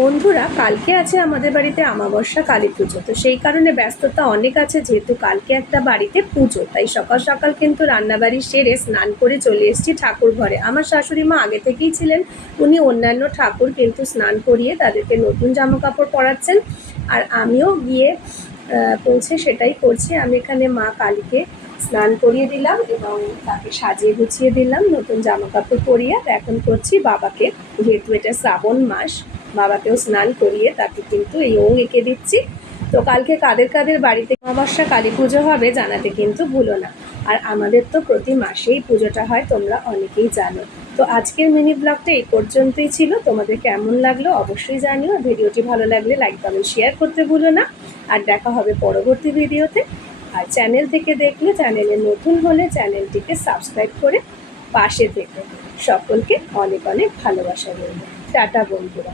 বন্ধুরা, কালকে আছে আমাদের বাড়িতে আমাবস্যা কালী পুজো। তো সেই কারণে ব্যস্ততা অনেক আছে, যেহেতু কালকে একটা বাড়িতে পুজো, তাই সকাল সকাল কিন্তু রান্নাবাড়ি সেরে স্নান করে চলে এসেছি ঠাকুর ঘরে। আমার শাশুড়ি মা আগে থেকেই ছিলেন, উনি অন্যান্য ঠাকুর কিন্তু স্নান করিয়ে তাদেরকে নতুন জামা কাপড় পরাচ্ছেন, আর আমিও গিয়ে পৌঁছে সেটাই করছি। আমি এখানে মা কালীকে স্নান করিয়ে দিলাম এবং তাকে সাজিয়ে গুছিয়ে দিলাম নতুন জামা কাপড় পরিয়ে। আর এখন করছি বাবাকে, যেহেতু এটা শ্রাবণ মাস, বাবাকেও স্নান করিয়ে তাকে কিন্তু এই এঁকে দিচ্ছি। তো কালকে কাদের কাদের বাড়িতে অমাবস্যা কালী পুজো হবে জানাতে কিন্তু ভুলো না। আর আমাদের তো প্রতি মাসেই পুজোটা হয়, তোমরা অনেকেই জানো। তো আজকের মিনি ব্লগটা এই পর্যন্তই ছিল। তোমাদের কেমন লাগলো অবশ্যই জানিও। ভিডিওটি ভালো লাগলে লাইক কমেন্ট শেয়ার করতে ভুলো না। আর দেখা হবে পরবর্তী ভিডিওতে। আর চ্যানেল থেকে দেখলে, চ্যানেলে নতুন হলে চ্যানেলটিকে সাবস্ক্রাইব করে পাশে থেকে সকলকে অনেক অনেক ভালোবাসা রইল। টাটা বন্ধুরা।